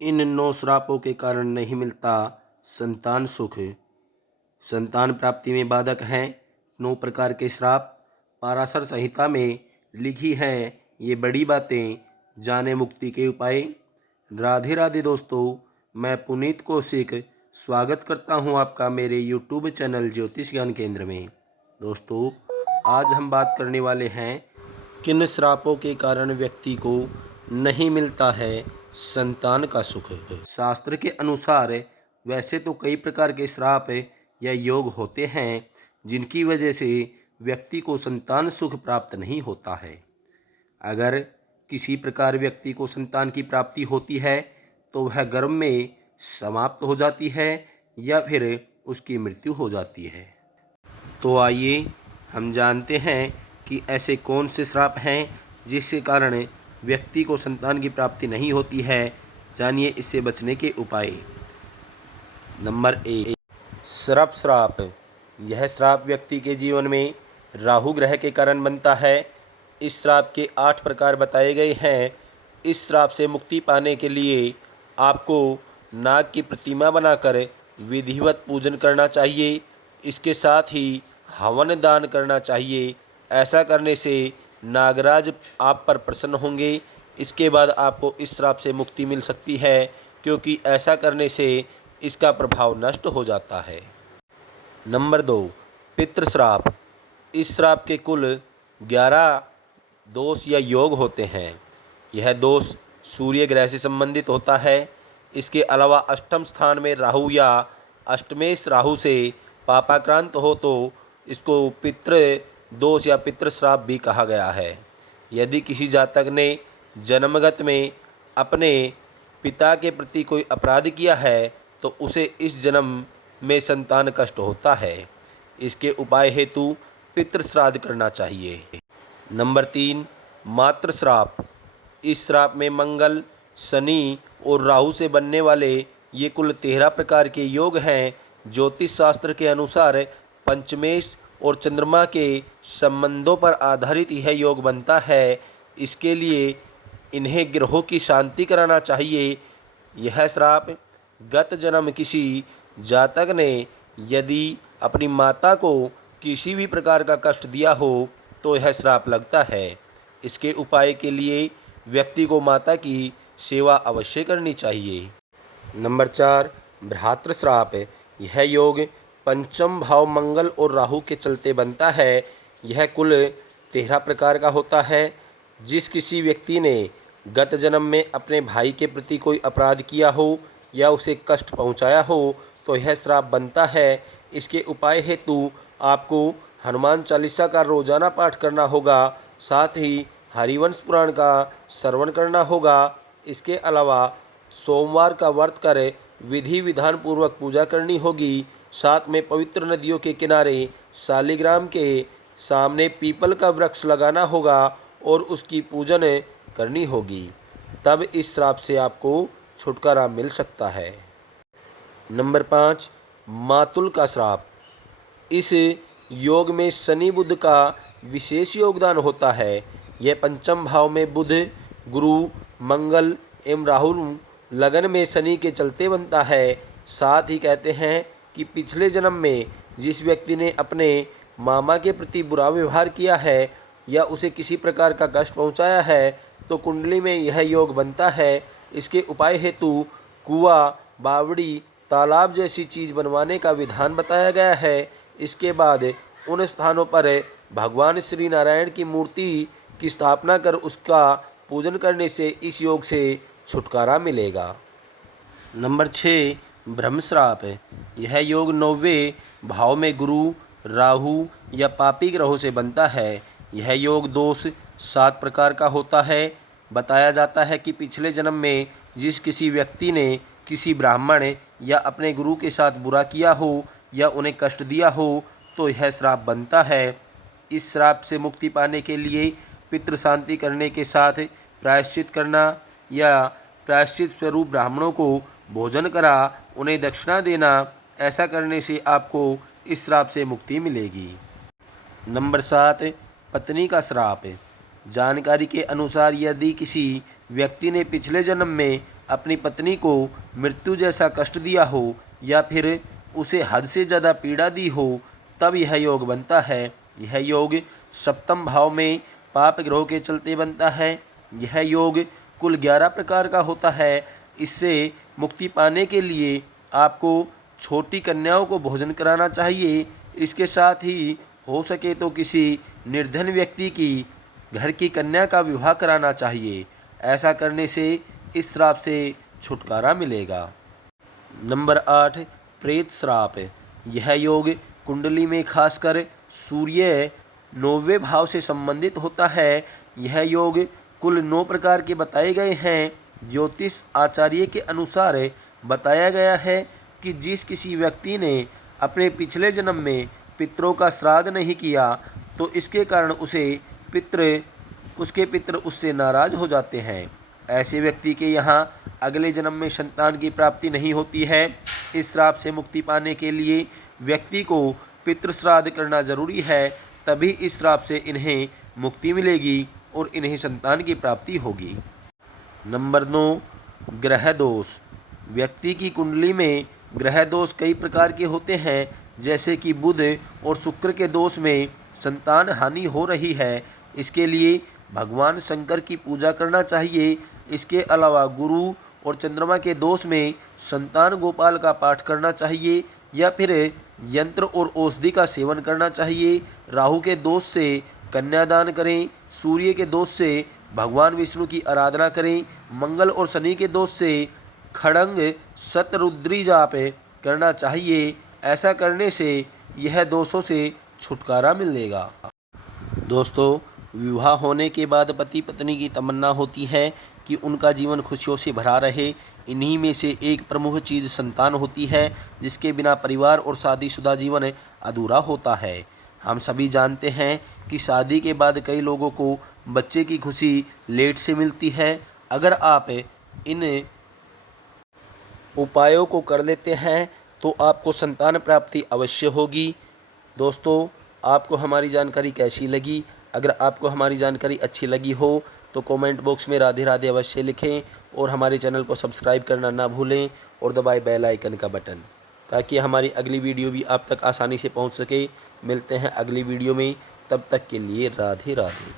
इन 9 श्रापों के कारण नहीं मिलता संतान सुख। संतान प्राप्ति में बाधक हैं 9 प्रकार के श्राप। पाराशर संहिता में लिखी हैं ये बड़ी बातें, जाने मुक्ति के उपाय। राधे राधे दोस्तों, मैं पुनीत कौशिक स्वागत करता हूं आपका मेरे यूट्यूब चैनल ज्योतिष ज्ञान केंद्र में। दोस्तों, आज हम बात करने वाले हैं किन श्रापों के कारण व्यक्ति को नहीं मिलता है संतान का सुख। शास्त्र के अनुसार वैसे तो कई प्रकार के श्राप या योग होते हैं जिनकी वजह से व्यक्ति को संतान सुख प्राप्त नहीं होता है। अगर किसी प्रकार व्यक्ति को संतान की प्राप्ति होती है तो वह गर्भ में समाप्त हो जाती है या फिर उसकी मृत्यु हो जाती है। तो आइए हम जानते हैं कि ऐसे कौन से श्राप हैं जिसके कारण व्यक्ति को संतान की प्राप्ति नहीं होती है। जानिए इससे बचने के उपाय। नंबर 1, सर्प श्राप। यह श्राप व्यक्ति के जीवन में राहु ग्रह के कारण बनता है। इस श्राप के 8 प्रकार बताए गए हैं। इस श्राप से मुक्ति पाने के लिए आपको नाग की प्रतिमा बनाकर विधिवत पूजन करना चाहिए। इसके साथ ही हवन दान करना चाहिए। ऐसा करने से नागराज आप पर प्रसन्न होंगे। इसके बाद आपको इस श्राप से मुक्ति मिल सकती है, क्योंकि ऐसा करने से इसका प्रभाव नष्ट हो जाता है। नंबर 2, पितृ श्राप। इस श्राप के कुल 11 दोष या योग होते हैं। यह दोष सूर्य ग्रह से संबंधित होता है। इसके अलावा अष्टम स्थान में राहु या अष्टमेश राहु से पापाक्रांत हो तो इसको पितृ दोष या पितृ श्राप भी कहा गया है। यदि किसी जातक ने जन्मगत में अपने पिता के प्रति कोई अपराध किया है तो उसे इस जन्म में संतान कष्ट होता है। इसके उपाय हेतु पितृ श्राद्ध करना चाहिए। नंबर 3, मातृ श्राप। इस श्राप में मंगल, शनि और राहु से बनने वाले ये कुल 13 प्रकार के योग हैं। ज्योतिष शास्त्र के अनुसार पंचमेश और चंद्रमा के संबंधों पर आधारित यह योग बनता है। इसके लिए इन्हें ग्रहों की शांति कराना चाहिए। यह श्राप गत जन्म किसी जातक ने यदि अपनी माता को किसी भी प्रकार का कष्ट दिया हो तो यह श्राप लगता है। इसके उपाय के लिए व्यक्ति को माता की सेवा अवश्य करनी चाहिए। नंबर 4, भ्रातृ श्राप। यह योग पंचम भाव मंगल और राहु के चलते बनता है। यह कुल 13 प्रकार का होता है। जिस किसी व्यक्ति ने गत जन्म में अपने भाई के प्रति कोई अपराध किया हो या उसे कष्ट पहुंचाया हो तो यह श्राप बनता है। इसके उपाय हेतु आपको हनुमान चालीसा का रोजाना पाठ करना होगा। साथ ही हरिवंश पुराण का श्रवण करना होगा। इसके अलावा सोमवार का व्रत कर विधि विधान पूर्वक पूजा करनी होगी। साथ में पवित्र नदियों के किनारे शालिग्राम के सामने पीपल का वृक्ष लगाना होगा और उसकी पूजन करनी होगी। तब इस श्राप से आपको छुटकारा मिल सकता है। नंबर 5, मातुल का श्राप। इस योग में शनि बुध का विशेष योगदान होता है। यह पंचम भाव में बुध, गुरु, मंगल एवं राहु लगन में शनि के चलते बनता है। साथ ही कहते हैं कि पिछले जन्म में जिस व्यक्ति ने अपने मामा के प्रति बुरा व्यवहार किया है या उसे किसी प्रकार का कष्ट पहुंचाया है तो कुंडली में यह योग बनता है। इसके उपाय हेतु कुआं, बावड़ी, तालाब जैसी चीज़ बनवाने का विधान बताया गया है। इसके बाद उन स्थानों पर भगवान श्री नारायण की मूर्ति की स्थापना कर उसका पूजन करने से इस योग से छुटकारा मिलेगा। नंबर 6, ब्रह्म श्राप। यह योग 9वें भाव में गुरु, राहु या पापी ग्रहों से बनता है। यह योग दोष 7 प्रकार का होता है। बताया जाता है कि पिछले जन्म में जिस किसी व्यक्ति ने किसी ब्राह्मण या अपने गुरु के साथ बुरा किया हो या उन्हें कष्ट दिया हो तो यह श्राप बनता है। इस श्राप से मुक्ति पाने के लिए पितृ शांति करने के साथ प्रायश्चित करना या प्रायश्चित स्वरूप ब्राह्मणों को भोजन करा उन्हें दक्षिणा देना, ऐसा करने से आपको इस श्राप से मुक्ति मिलेगी। नंबर 7, पत्नी का श्राप। जानकारी के अनुसार यदि किसी व्यक्ति ने पिछले जन्म में अपनी पत्नी को मृत्यु जैसा कष्ट दिया हो या फिर उसे हद से ज़्यादा पीड़ा दी हो, तब यह योग बनता है। यह योग सप्तम भाव में पाप ग्रह के चलते बनता है। यह योग कुल 11 प्रकार का होता है। इससे मुक्ति पाने के लिए आपको छोटी कन्याओं को भोजन कराना चाहिए। इसके साथ ही हो सके तो किसी निर्धन व्यक्ति की घर की कन्या का विवाह कराना चाहिए। ऐसा करने से इस श्राप से छुटकारा मिलेगा। नंबर 8, प्रेत श्राप। यह योग कुंडली में खासकर सूर्य 9वें भाव से संबंधित होता है। यह योग कुल 9 प्रकार के बताए गए हैं। ज्योतिष आचार्य के अनुसार बताया गया है कि जिस किसी व्यक्ति ने अपने पिछले जन्म में पितरों का श्राद्ध नहीं किया तो इसके कारण उसके पितर उससे नाराज हो जाते हैं। ऐसे व्यक्ति के यहाँ अगले जन्म में संतान की प्राप्ति नहीं होती है। इस श्राप से मुक्ति पाने के लिए व्यक्ति को पितृ श्राद्ध करना जरूरी है, तभी इस श्राप से इन्हें मुक्ति मिलेगी और इन्हें संतान की प्राप्ति होगी। नंबर 9, ग्रह दोष। व्यक्ति की कुंडली में ग्रह दोष कई प्रकार के होते हैं, जैसे कि बुध और शुक्र के दोष में संतान हानि हो रही है। इसके लिए भगवान शंकर की पूजा करना चाहिए। इसके अलावा गुरु और चंद्रमा के दोष में संतान गोपाल का पाठ करना चाहिए या फिर यंत्र और औषधि का सेवन करना चाहिए। राहु के दोष से कन्यादान करें। सूर्य के दोष से भगवान विष्णु की आराधना करें। मंगल और शनि के दोष से खड़ंग शतरुद्री जाप करना चाहिए। ऐसा करने से यह दोषों से छुटकारा मिलेगा। दोस्तों, विवाह होने के बाद पति पत्नी की तमन्ना होती है कि उनका जीवन खुशियों से भरा रहे। इन्हीं में से एक प्रमुख चीज़ संतान होती है, जिसके बिना परिवार और शादीशुदा जीवन अधूरा होता है। हम सभी जानते हैं कि शादी के बाद कई लोगों को बच्चे की खुशी लेट से मिलती है। अगर आप इन उपायों को कर लेते हैं तो आपको संतान प्राप्ति अवश्य होगी। दोस्तों, आपको हमारी जानकारी कैसी लगी? अगर आपको हमारी जानकारी अच्छी लगी हो तो कमेंट बॉक्स में राधे राधे अवश्य लिखें और हमारे चैनल को सब्सक्राइब करना ना भूलें और दबाएं बेल आइकन का बटन, ताकि हमारी अगली वीडियो भी आप तक आसानी से पहुंच सके। मिलते हैं अगली वीडियो में, तब तक के लिए राधे राधे।